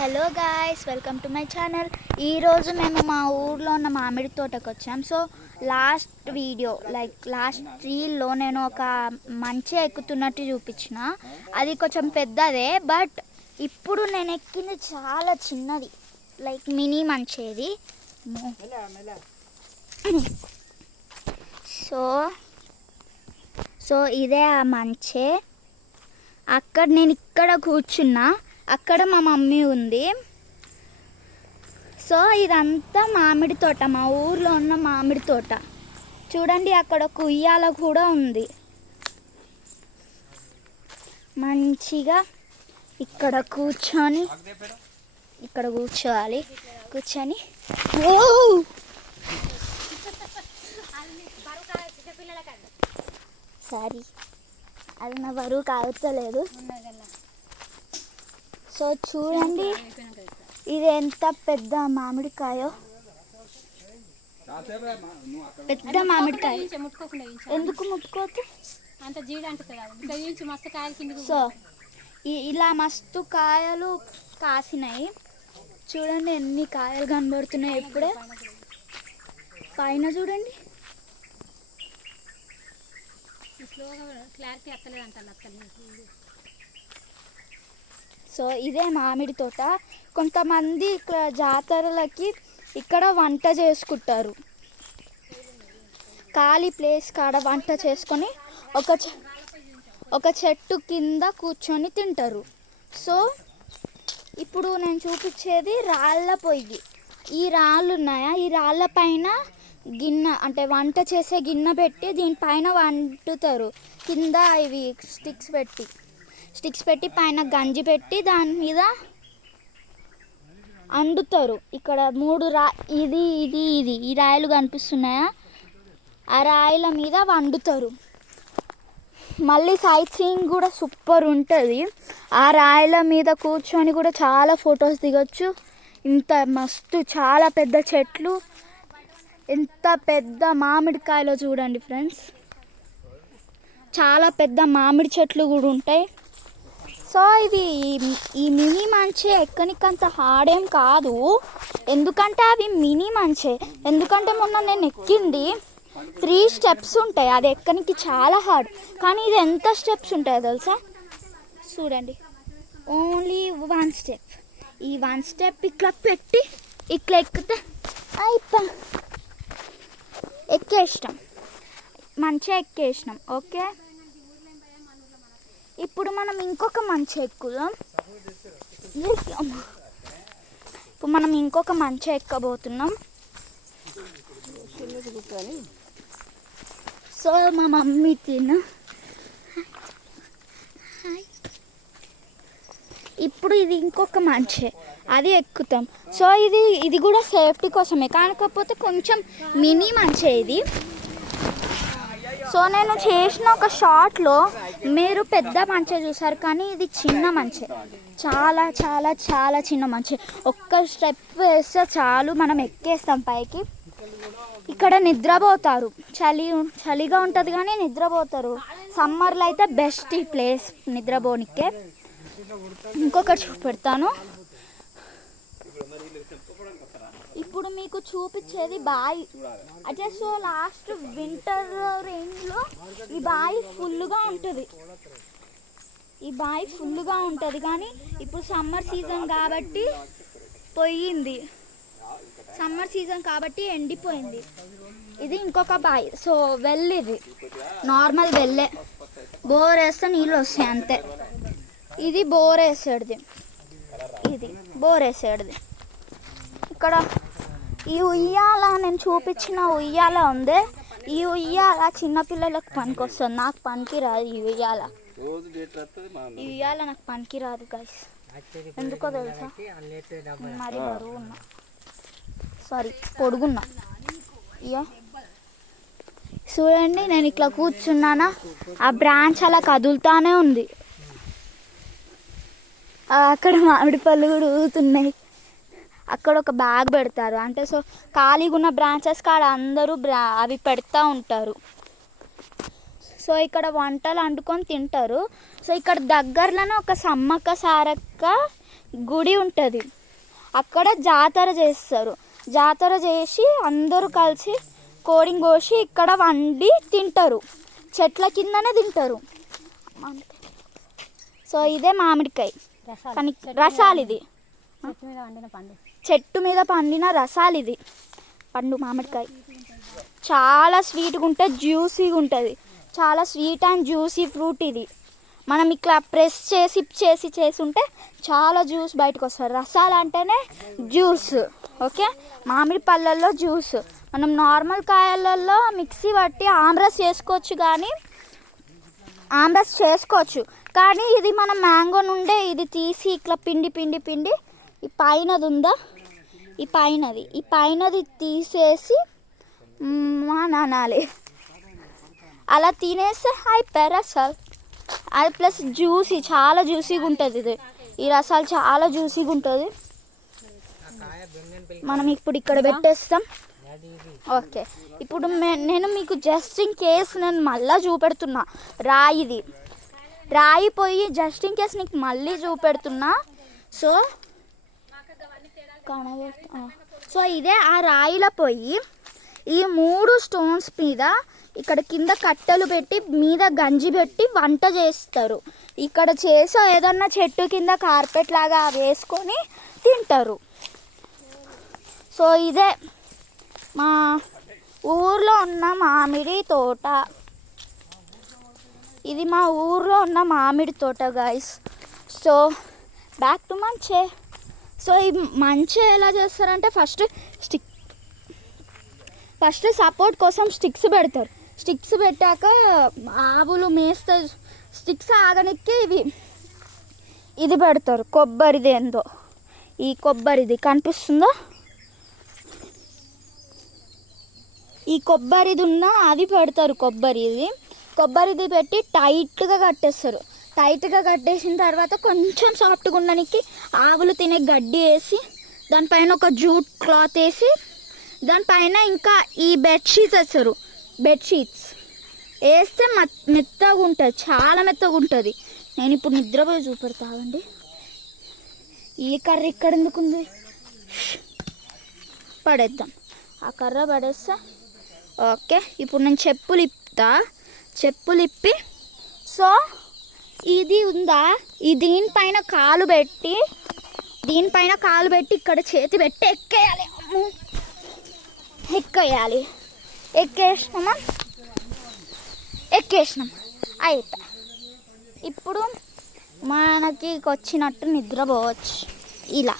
Hello guys, welcome to my channel. ఈరోజు మేము మా ఊర్లో ఉన్న మామిడి తోటకు వచ్చాం. సో లాస్ట్ వీడియో లాస్ట్ రీల్లో నేను ఒక మంచి ఎక్కుతున్నట్టు చూపించిన. అది కొంచెం పెద్దదే, బట్ ఇప్పుడు నేను ఎక్కింది చాలా చిన్నది, మినీ మంచేది. సో ఇదే ఆ మంచే. నేను ఇక్కడ కూర్చున్నా, అక్కడ మా మమ్మీ ఉంది. సో ఇదంతా మామిడి తోట, మా ఊర్లో ఉన్న మామిడి తోట. చూడండి, అక్కడ ఒక ఉయ్యాల కూడా ఉంది. మంచిగా ఇక్కడ కూర్చొని కూర్చొని సారీ, అది నా బరువు కావట్లేదు. సో చూడండి, ఇది ఎంత పెద్ద మామిడికాయో. పెద్ద మామిడికాయ ఎందుకు ముట్టుకోవద్దు? సో ఇలా మస్తు కాయలు కాసినాయి. చూడండి ఎన్ని కాయలు కనబడుతున్నాయి. ఇప్పుడే పైన చూడండి. సో ఇదే మామిడి తోట. కొంతమంది జాతరలకి ఇక్కడ వంట చేసుకుంటారు. ఖాళీ ప్లేస్ కాడ వంట చేసుకొని ఒక చెట్టు కింద కూర్చొని తింటారు. సో ఇప్పుడు నేను చూపించేది రాళ్ళ పొయ్యి. ఈ రాళ్ళు ఉన్నాయా, ఈ రాళ్ళ పైన గిన్నె, అంటే వంట చేసే గిన్నె పెట్టి దీనిపైన వండుతారు. కింద ఇవి స్టిక్స్ పెట్టి పైన గంజి పెట్టి దాని మీద వండుతారు. ఇక్కడ ఇది ఈ రాయలు కనిపిస్తున్నాయా, ఆ రాయల మీద వండుతారు. మళ్ళీ సైట్ సీయింగ్ కూడా సూపర్ ఉంటుంది. ఆ రాయల మీద కూర్చొని కూడా చాలా ఫొటోస్ దిగొచ్చు. ఇంత మస్తు చాలా పెద్ద చెట్లు, ఎంత పెద్ద మామిడికాయలో చూడండి ఫ్రెండ్స్. చాలా పెద్ద మామిడి చెట్లు కూడా ఉంటాయి. సో ఈ మినీ మంచే ఎక్కనికంత హార్డ్ ఏం కాదు, ఎందుకంటే అవి మినీ మంచే. ఎందుకంటే మొన్న నేను ఎక్కింది 3 స్టెప్స్ ఉంటాయి, అది ఎక్కనికి చాలా హార్డ్. కానీ ఇది ఎంత స్టెప్స్ ఉంటాయో తెలుసా? చూడండి, ఓన్లీ 1 స్టెప్. ఈ 1 స్టెప్ ఇట్లా పెట్టి ఇట్లా ఎక్కితే మంచిగా ఎక్కేసినాం. ఓకే, ఇప్పుడు మనం ఇంకొక మంచి ఎక్కుదాం. ఇప్పుడు మనం ఇంకొక మంచి ఎక్కబోతున్నాం. సో మా మమ్మీ ఇప్పుడు ఇది ఇంకొక మంచి, అది ఎక్కుతాం. సో ఇది కూడా సేఫ్టీ కోసమే, కాకపోతే కొంచెం మినీ మంచి ఇది. సో నేను చేసిన ఒక షాట్లో మీరు పెద్ద మంచే చూసారు, కానీ ఇది చిన్న మంచే, చాలా చాలా చాలా చిన్న మంచే. ఒక్క స్టెప్ వేస్తే చాలు, మనం ఎక్కేస్తాం పైకి. ఇక్కడ నిద్రపోతారు, చలిగా ఉంటుంది కానీ నిద్రపోతారు. సమ్మర్లో అయితే బెస్ట్ ఈ ప్లేస్ నిద్రపోనికే. ఇంకొకటి చూపెడతాను. ఇప్పుడు మీకు చూపించేది బావి. అంటే సో లాస్ట్ వింటర్ రేంజ్లో ఈ బావి ఫుల్గా ఉంటుంది. కానీ ఇప్పుడు సమ్మర్ సీజన్ కాబట్టి ఎండిపోయింది. ఇది ఇంకొక బావి. సో ఇది నార్మల్ వెల్లే, బోర్ వేస్తే నీళ్ళు వస్తాయి అంతే. ఇది బోర్ వేసేది. ఇక్కడ ఈ ఉయ్యాల, నేను చూపించిన ఉయ్యాల ఉంది. ఈ ఉయ్యాల చిన్నపిల్లలకు పనికి వస్తుంది, నాకు పనికి రాదు. ఈ ఉయ్యాల నాకు పనికి రాదు గైస్. ఎందుకో తెలుసా? మరి పొడుగున్నా. చూడండి, నేను ఇట్లా కూర్చున్నానా, ఆ బ్రాంచ్ అలా కదులుతానే ఉంది. అక్కడ మామిడి పళ్ళు కూడా ఊగుతున్నాయి. అక్కడ ఒక బ్యాగ్ పెడతారు, అంటే సో ఖాళీగా ఉన్న బ్రాంచెస్ కాడ అందరూ అవి పెడతా ఉంటారు. సో ఇక్కడ వంటలు వండుకొని తింటారు. సో ఇక్కడ దగ్గరలోనే ఒక సమ్మక్క సారక్క గుడి ఉంటుంది, అక్కడ జాతర చేస్తారు. జాతర చేసి అందరూ కలిసి కోడిని కోసి ఇక్కడ వండి తింటారు, చెట్ల కిందనే తింటారు. సో ఇదే మామిడికాయ కానీ రసాలు, ఇది చెట్టు మీద పండిన రసాలు, ఇది పండు మామిడికాయ. చాలా స్వీట్గా ఉంటుంది, జ్యూసీగా ఉంటుంది, చాలా స్వీట్ అండ్ జ్యూసీ ఫ్రూట్ ఇది. మనం ఇట్లా ప్రెస్ చేసి ఉంటే చాలా జ్యూస్ బయటకు వస్తుంది. రసాలు అంటేనే జ్యూస్. ఓకే, మామిడి పళ్ళల్లో జ్యూస్. మనం నార్మల్ కాయలలో మిక్సీ పట్టి ఆమ్రస్ చేసుకోవచ్చు, కానీ ఇది మనం మ్యాంగో నుండే ఇది తీసి ఇట్లా పిండి ఈ పైనది ఉందా, ఈ పైనది తీసేసి నానాలి. అలా తినేస్తే అయిపోయి రసాలు. అది ప్లస్ జ్యూసీ, చాలా జ్యూసీగా ఉంటుంది ఇది. ఈ రసాలు చాలా జ్యూసీగా ఉంటుంది. మనం ఇప్పుడు ఇక్కడ పెట్టేస్తాం. ఓకే, ఇప్పుడు నేను మీకు జస్ట్ ఇన్ కేస్ నేను మళ్ళీ చూపెడుతున్నా. రాయి పోయి జస్ట్ ఇన్ కేస్ నీకు మళ్ళీ చూపెడుతున్నా. సో ఇదే ఆ రాయిలో పోయి ఈ 3 స్టోన్స్ మీద ఇక్కడ కింద కట్టెలు పెట్టి మీద గంజి పెట్టి వంట చేస్తారు. ఇక్కడ చేసో ఏదన్నా చెట్టు కింద కార్పెట్ లాగా వేసుకొని తింటారు. సో ఇదే మా ఊర్లో ఉన్న మామిడి తోట. ఇది మా ఊర్లో ఉన్న మామిడి తోట గాయస్. సో బ్యాక్ టు మంచే. సో ఈ మంచి ఎలా చేస్తారంటే ఫస్ట్ సపోర్ట్ కోసం స్టిక్స్ పెడతారు. స్టిక్స్ పెట్టాక ఆవులు మేస్తాయి. స్టిక్స్ ఆగనికి ఇది పెడతారు, కొబ్బరిది ఏందో, ఈ కొబ్బరిది కనిపిస్తుందా, ఈ కొబ్బరిది అది పెడతారు. కొబ్బరిది పెట్టి టైట్గా కట్టేస్తారు. టైట్గా కట్టేసిన తర్వాత కొంచెం సాఫ్ట్గా ఉండడానికి ఆవులు తినే గడ్డి వేసి దానిపైన ఒక జూట్ క్లాత్ వేసి దానిపైన ఇంకా ఈ బెడ్షీట్స్ వేస్తారు. బెడ్షీట్స్ వేస్తే మెత్తగా ఉంటుంది, చాలా మెత్తగా ఉంటుంది. నేను ఇప్పుడు నిద్రపోయి చూపెడతానండి. ఈ కర్ర ఇక్కడ ఎందుకుంది, పడేద్దాం. ఆ కర్ర పడేస్తా. ఓకే, ఇప్పుడు నేను చెప్పులు ఇప్పి సో ఇది ఉందా, దీనిపైన కాలు పెట్టి ఇక్కడ చేతి పెట్టి ఎక్కేయాలి. ఎక్కేసినాం అయిపోయి. ఇప్పుడు మనకి వచ్చినట్టు నిద్రపోవచ్చు ఇలా.